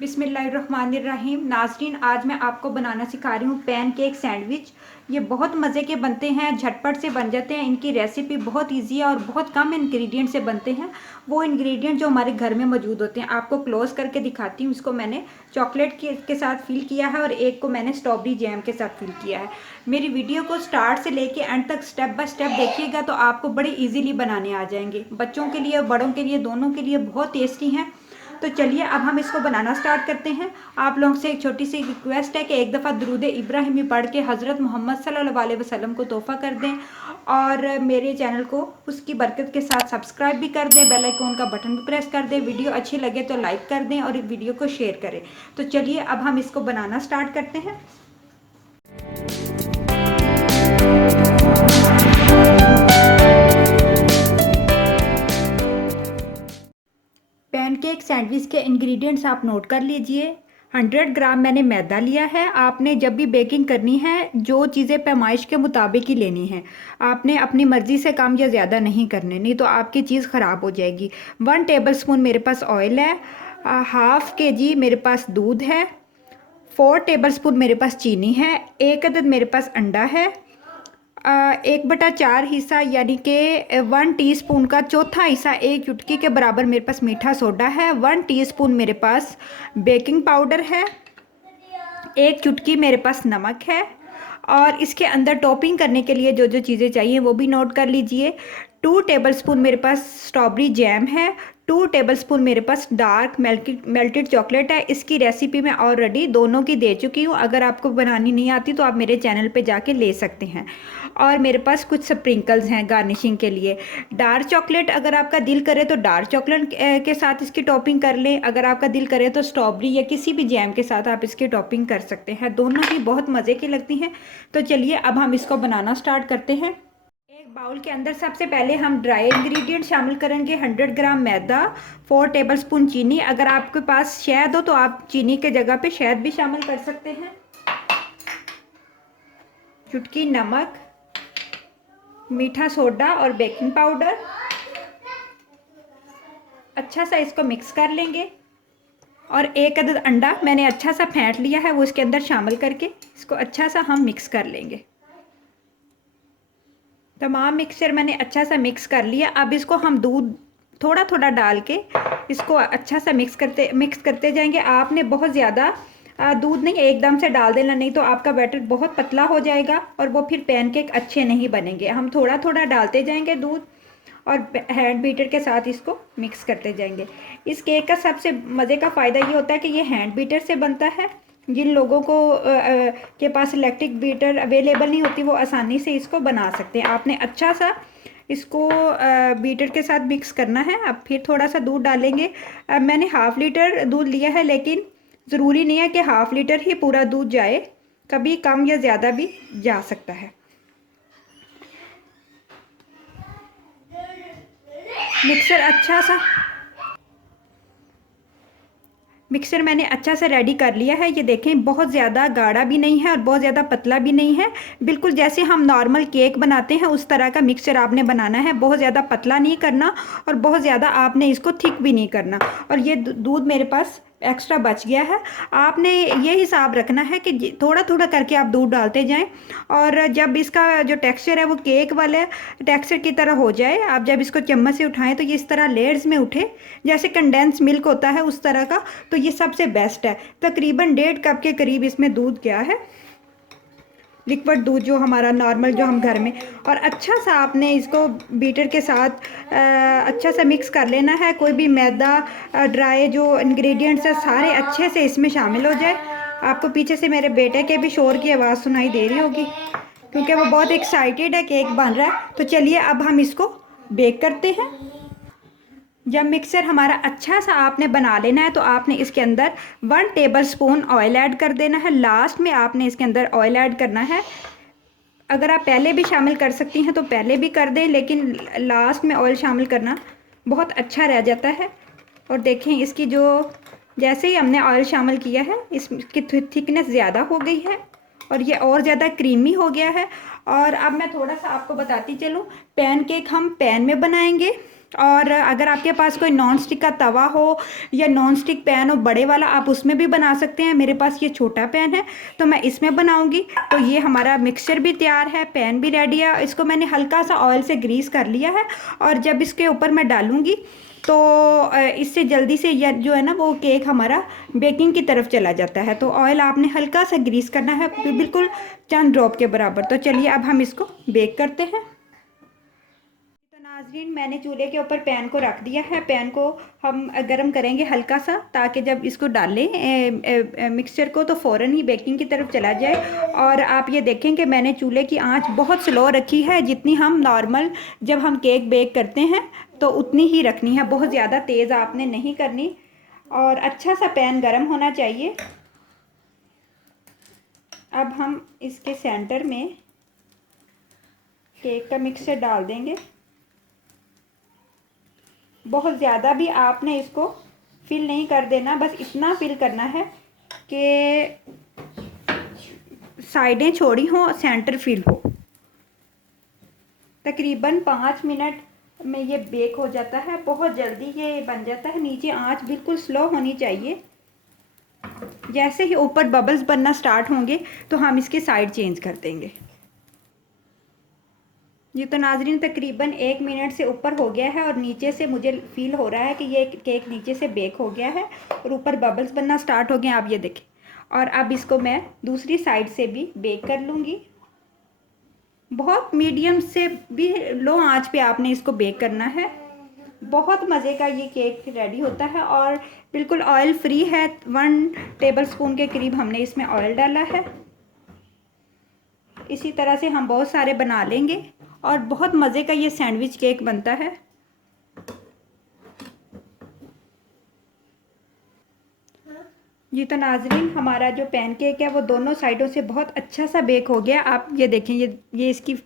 बिस्मिल्लाहिर्रहमानिर्रहीम। नाज़रीन, आज मैं आपको बनाना सिखा रही हूँ पैनकेक सैंडविच। ये बहुत मज़े के बनते हैं, झटपट से बन जाते हैं। इनकी रेसिपी बहुत इजी है और बहुत कम इंग्रेडिएंट से बनते हैं। वो इंग्रेडिएंट जो हमारे घर में मौजूद होते हैं, आपको क्लोज करके दिखाती हूँ। इसको मैंने चॉकलेट के साथ फिल किया है और एक को मैंने स्ट्रॉबेरी जैम के साथ फिल किया है। मेरी वीडियो को स्टार्ट से लेके एंड तक स्टेप बाय स्टेप देखिएगा तो आपको बड़े ईजीली बनाने आ जाएंगे। बच्चों के लिए और बड़ों के लिए, दोनों के लिए बहुत टेस्टी हैं। तो चलिए अब हम इसको बनाना स्टार्ट करते हैं। आप लोगों से एक छोटी सी रिक्वेस्ट है कि एक दफ़ा दुरूद इब्राहिमी पढ़ के हज़रत मोहम्मद सल्लल्लाहु अलैहि वसल्लम को तोहफ़ा कर दें और मेरे चैनल को उसकी बरकत के साथ सब्सक्राइब भी कर दें, बेल आइकन का बटन भी प्रेस कर दें। वीडियो अच्छी लगे तो लाइक कर दें और वीडियो को शेयर करें। तो चलिए अब हम इसको बनाना स्टार्ट करते हैं। पैनकेक सैंडविच के इंग्रेडिएंट्स आप नोट कर लीजिए। 100 ग्राम मैंने मैदा लिया है। आपने जब भी बेकिंग करनी है जो चीज़ें पैमाइश के मुताबिक ही लेनी है। आपने अपनी मर्ज़ी से कम या ज़्यादा नहीं करने, नहीं तो आपकी चीज़ ख़राब हो जाएगी। 1 टेबलस्पून मेरे पास ऑयल है। हाफ़ kg मेरे पास दूध है। 4 टेबलस्पून मेरे पास चीनी है। एक अदद मेरे पास अंडा है। 1/4 हिस्सा यानी कि 1 टीस्पून का चौथा हिस्सा, एक चुटकी के बराबर मेरे पास मीठा सोडा है। 1 टीस्पून मेरे पास बेकिंग पाउडर है। एक चुटकी मेरे पास नमक है। और इसके अंदर टॉपिंग करने के लिए जो जो चीज़ें चाहिए वो भी नोट कर लीजिए। 2 टेबलस्पून मेरे पास स्ट्रॉबेरी जैम है। 2 टेबलस्पून मेरे पास डार्क मेल्टेड चॉकलेट है। इसकी रेसिपी मैं ऑलरेडी दोनों की दे चुकी हूँ। अगर आपको बनानी नहीं आती तो आप मेरे चैनल पे जाके ले सकते हैं। और मेरे पास कुछ स्प्रिंकल्स हैं गार्निशिंग के लिए। डार्क चॉकलेट अगर आपका दिल करे तो डार्क चॉकलेट के साथ इसकी टॉपिंग कर लें। अगर आपका दिल करे तो स्ट्रॉबेरी या किसी भी जैम के साथ आप इसकी टॉपिंग कर सकते हैं। दोनों ही बहुत मज़े की लगती हैं। तो चलिए अब हम इसको बनाना स्टार्ट करते हैं। एक बाउल के अंदर सबसे पहले हम ड्राई इंग्रेडिएंट शामिल करेंगे। 100 ग्राम मैदा, 4 टेबलस्पून चीनी। अगर आपके पास शहद हो तो आप चीनी के जगह पे शहद भी शामिल कर सकते हैं। चुटकी नमक, मीठा सोडा और बेकिंग पाउडर। अच्छा सा इसको मिक्स कर लेंगे। और एक अदद अंडा मैंने अच्छा सा फेंट लिया है, वो इसके अंदर शामिल करके इसको अच्छा सा हम मिक्स कर लेंगे। तमाम मिक्सचर मैंने अच्छा सा मिक्स कर लिया। अब इसको हम दूध थोड़ा थोड़ा डाल के इसको अच्छा सा मिक्स करते जाएंगे। आपने बहुत ज़्यादा दूध नहीं एकदम से डाल देना, नहीं तो आपका बैटर बहुत पतला हो जाएगा और वो फिर पैनकेक अच्छे नहीं बनेंगे। हम थोड़ा थोड़ा डालते जाएंगे दूध और हैंड बीटर के साथ इसको मिक्स करते जाएंगे। इस केक का सबसे मज़े का फ़ायदा ये होता है कि ये हैंड बीटर से बनता है। जिन लोगों को के पास इलेक्ट्रिक बीटर अवेलेबल नहीं होती वो आसानी से इसको बना सकते हैं। आपने अच्छा सा इसको बीटर के साथ मिक्स करना है। अब फिर थोड़ा सा दूध डालेंगे। मैंने हाफ़ लीटर दूध लिया है, लेकिन ज़रूरी नहीं है कि हाफ़ लीटर ही पूरा दूध जाए, कभी कम या ज़्यादा भी जा सकता है। मिक्सर मैंने अच्छा सा रेडी कर लिया है। ये देखें, बहुत ज़्यादा गाढ़ा भी नहीं है और बहुत ज़्यादा पतला भी नहीं है। बिल्कुल जैसे हम नॉर्मल केक बनाते हैं उस तरह का मिक्सचर आपने बनाना है। बहुत ज़्यादा पतला नहीं करना और बहुत ज़्यादा आपने इसको थिक भी नहीं करना। और ये दूध मेरे पास एक्स्ट्रा बच गया है। आपने ये हिसाब रखना है कि थोड़ा थोड़ा करके आप दूध डालते जाएं और जब इसका जो टेक्सचर है वो केक वाले टेक्सचर की तरह हो जाए, आप जब इसको चम्मच से उठाएं तो ये इस तरह लेयर्स में उठे, जैसे कंडेंस मिल्क होता है उस तरह का, तो ये सबसे बेस्ट है। तकरीबन 1.5 कप के करीब इसमें दूध गया है, लिक्विड दूध जो हमारा नॉर्मल जो हम घर में। और अच्छा सा आपने इसको बीटर के साथ अच्छा सा मिक्स कर लेना है। कोई भी मैदा ड्राई जो इंग्रेडिएंट्स है सारे अच्छे से इसमें शामिल हो जाए। आपको पीछे से मेरे बेटे के भी शोर की आवाज़ सुनाई दे रही होगी क्योंकि वो बहुत एक्साइटेड है, केक बन रहा है। तो चलिए अब हम इसको बेक करते हैं। जब मिक्सर हमारा अच्छा सा आपने बना लेना है तो आपने इसके अंदर 1 टेबलस्पून ऑयल ऐड कर देना है। लास्ट में आपने इसके अंदर ऑयल ऐड करना है। अगर आप पहले भी शामिल कर सकती हैं तो पहले भी कर दें, लेकिन लास्ट में ऑयल शामिल करना बहुत अच्छा रह जाता है। और देखें इसकी जो जैसे ही हमने ऑयल शामिल किया है इसकी थिकनेस ज़्यादा हो गई है और ये और ज़्यादा क्रीमी हो गया है। और अब मैं थोड़ा सा आपको बताती चलूँ, पैनकेक हम पैन में बनाएंगे और अगर आपके पास कोई नॉन स्टिक का तवा हो या नॉन स्टिक पैन हो बड़े वाला, आप उसमें भी बना सकते हैं। मेरे पास ये छोटा पैन है तो मैं इसमें बनाऊंगी। तो ये हमारा मिक्सचर भी तैयार है, पैन भी रेडी है। इसको मैंने हल्का सा ऑयल से ग्रीस कर लिया है और जब इसके ऊपर मैं डालूंगी तो इससे जल्दी से यह जो है ना वो केक हमारा बेकिंग की तरफ चला जाता है। तो ऑयल आपने हल्का सा ग्रीस करना है, बिल्कुल चंद ड्रॉप के बराबर। तो चलिए अब हम इसको बेक करते हैं। तो नाजरीन, मैंने चूल्हे के ऊपर पैन को रख दिया है। पैन को हम गरम करेंगे हल्का सा, ताकि जब इसको डालें मिक्सचर को तो फ़ौरन ही बेकिंग की तरफ चला जाए। और आप ये देखें कि मैंने चूल्हे की आंच बहुत स्लो रखी है, जितनी हम नॉर्मल जब हम केक बेक करते हैं तो उतनी ही रखनी है, बहुत ज़्यादा तेज़ आपने नहीं करनी। और अच्छा सा पैन गरम होना चाहिए। अब हम इसके सेंटर में केक का मिक्सचर डाल देंगे। बहुत ज़्यादा भी आपने इसको फिल नहीं कर देना, बस इतना फिल करना है कि साइडें छोड़ी हों, सेंटर फिल हो। तकरीबन 5 मिनट में ये बेक हो जाता है, बहुत जल्दी ये बन जाता है। नीचे आंच बिल्कुल स्लो होनी चाहिए। जैसे ही ऊपर बबल्स बनना स्टार्ट होंगे तो हम इसके साइड चेंज कर देंगे। ये तो नाजरीन तकरीबन 1 मिनट से ऊपर हो गया है और नीचे से मुझे फील हो रहा है कि ये केक नीचे से बेक हो गया है और ऊपर बबल्स बनना स्टार्ट हो गए हैं, आप ये देखें। और अब इसको मैं दूसरी साइड से भी बेक कर लूँगी। बहुत मीडियम से भी लो आंच पे आपने इसको बेक करना है। बहुत मज़े का ये केक रेडी होता है और बिल्कुल ऑयल फ्री है। 1 टेबलस्पून के करीब हमने इसमें ऑयल डाला है। इसी तरह से हम बहुत सारे बना लेंगे और बहुत मज़े का ये सैंडविच केक बनता है। जी तो नाजरीन, हमारा जो पैनकेक है वो दोनों साइडों से बहुत अच्छा सा बेक हो गया। आप ये देखें, ये इसकी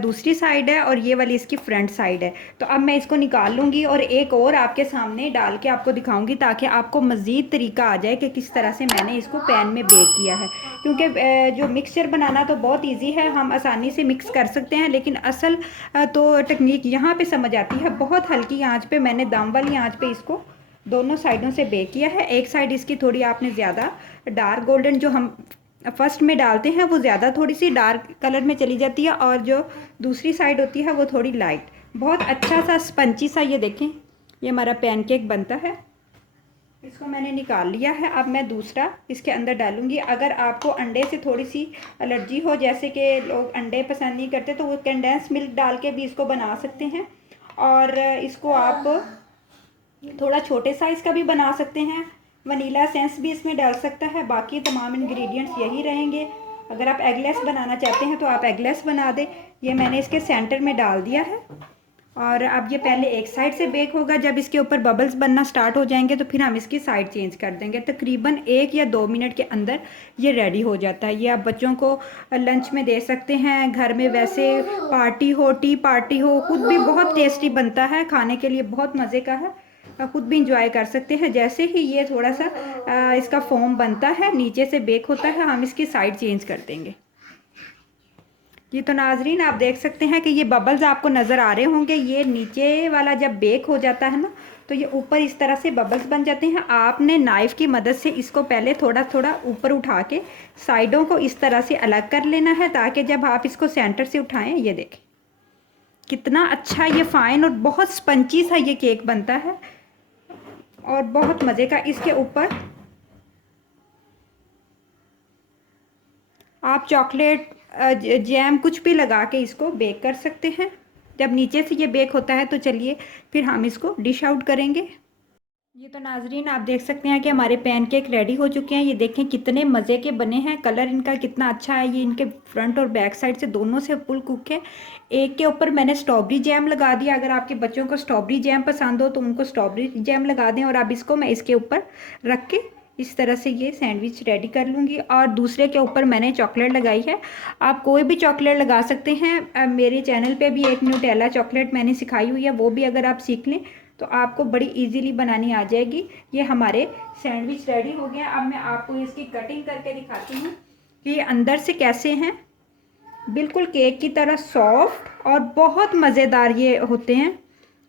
दूसरी साइड है और ये वाली इसकी फ्रंट साइड है। तो अब मैं इसको निकाल लूँगी और एक और आपके सामने डाल के आपको दिखाऊंगी, ताकि आपको मज़ीद तरीका आ जाए कि किस तरह से मैंने इसको पैन में बेक किया है। क्योंकि जो मिक्सचर बनाना तो बहुत ईजी है, हम आसानी से मिक्स कर सकते हैं, लेकिन असल तो टेक्निक यहाँ पर समझ आती है। बहुत हल्की आँच पर मैंने दम वाली आँच पर इसको दोनों साइडों से बेक किया है। एक साइड इसकी थोड़ी आपने ज़्यादा डार्क गोल्डन जो हम फर्स्ट में डालते हैं वो ज़्यादा थोड़ी सी डार्क कलर में चली जाती है, और जो दूसरी साइड होती है वो थोड़ी लाइट। बहुत अच्छा सा स्पंची सा ये देखें ये हमारा पैनकेक बनता है। इसको मैंने निकाल लिया है। अब मैं दूसरा इसके अंदर डालूंगी। अगर आपको अंडे से थोड़ी सी एलर्जी हो, जैसे कि लोग अंडे पसंद नहीं करते, तो वो कंडेंस मिल्क डाल के भी इसको बना सकते हैं। और इसको आप थोड़ा छोटे साइज़ का भी बना सकते हैं। वनीला एसेंस भी इसमें डाल सकता है। बाकी तमाम इंग्रेडिएंट्स यही रहेंगे। अगर आप एगलेस बनाना चाहते हैं तो आप एगलेस बना दें। ये मैंने इसके सेंटर में डाल दिया है और अब ये पहले एक साइड से बेक होगा। जब इसके ऊपर बबल्स बनना स्टार्ट हो जाएंगे तो फिर हम इसकी साइड चेंज कर देंगे। तकरीबन 1 या 2 मिनट के अंदर ये रेडी हो जाता है। ये आप बच्चों को लंच में दे सकते हैं, घर में वैसे पार्टी हो, टी पार्टी हो, खुद भी बहुत टेस्टी बनता है, खाने के लिए बहुत मज़े का है, खुद भी इंजॉय कर सकते हैं। जैसे ही ये थोड़ा सा इसका फोम बनता है, नीचे से बेक होता है, हम इसकी साइड चेंज कर देंगे। ये तो नाजरीन आप देख सकते हैं कि ये बबल्स आपको नज़र आ रहे होंगे। ये नीचे वाला जब बेक हो जाता है ना तो ये ऊपर इस तरह से बबल्स बन जाते हैं। आपने नाइफ़ की मदद से इसको पहले थोड़ा थोड़ा ऊपर उठा के साइडों को इस तरह से अलग कर लेना है, ताकि जब आप इसको सेंटर से उठाएं, ये देखें कितना अच्छा ये फ़ाइन और बहुत स्पंची सा ये केक बनता है और बहुत मज़े का। इसके ऊपर आप चॉकलेट जैम कुछ भी लगा के इसको बेक कर सकते हैं। जब नीचे से ये बेक होता है तो चलिए फिर हम इसको डिश आउट करेंगे। ये तो नाजरीन आप देख सकते हैं कि हमारे पैनकेक रेडी हो चुके हैं। ये देखें कितने मज़े के बने हैं, कलर इनका कितना अच्छा है। ये इनके फ्रंट और बैक साइड से दोनों से फुल कुक है। एक के ऊपर मैंने स्ट्रॉबेरी जैम लगा दिया। अगर आपके बच्चों को स्ट्रॉबेरी जैम पसंद हो तो उनको स्ट्रॉबेरी जैम लगा दें। और अब इसको मैं इसके ऊपर रख के इस तरह से ये सैंडविच रेडी कर लूँगी। और दूसरे के ऊपर मैंने चॉकलेट लगाई है। आप कोई भी चॉकलेट लगा सकते हैं। मेरे चैनल पे भी एक न्यूटेला चॉकलेट मैंने सिखाई हुई है, वो भी अगर आप सीख लें तो आपको बड़ी इजीली बनानी आ जाएगी। ये हमारे सैंडविच रेडी हो गया। अब मैं आपको इसकी कटिंग करके दिखाती हूँ कि ये अंदर से कैसे हैं। बिल्कुल केक की तरह सॉफ्ट और बहुत मज़ेदार ये होते हैं।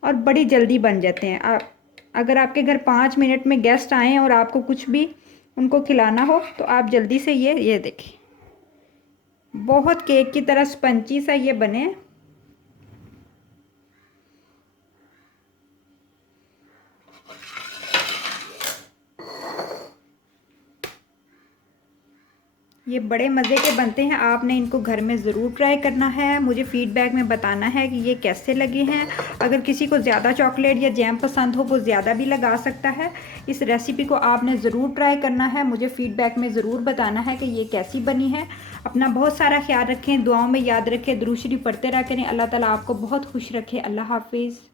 और बड़ी जल्दी बन जाते हैं। आप अगर आपके घर 5 मिनट में गेस्ट आएँ और आपको कुछ भी उनको खिलाना हो तो आप जल्दी से ये देखें, बहुत केक की तरह स्पंची सा ये बने। ये बड़े मज़े के बनते हैं, आपने इनको घर में ज़रूर ट्राई करना है। मुझे फ़ीडबैक में बताना है कि ये कैसे लगे हैं। अगर किसी को ज़्यादा चॉकलेट या जैम पसंद हो वो ज़्यादा भी लगा सकता है। इस रेसिपी को आपने ज़रूर ट्राई करना है, मुझे फ़ीडबैक में ज़रूर बताना है कि ये कैसी बनी है। अपना बहुत सारा ख्याल रखें, दुआओं में याद रखें, दुरूद शरीफ पढ़ते रहा करें। अल्लाह ताला आपको बहुत खुश रखे। अल्लाह हाफिज़।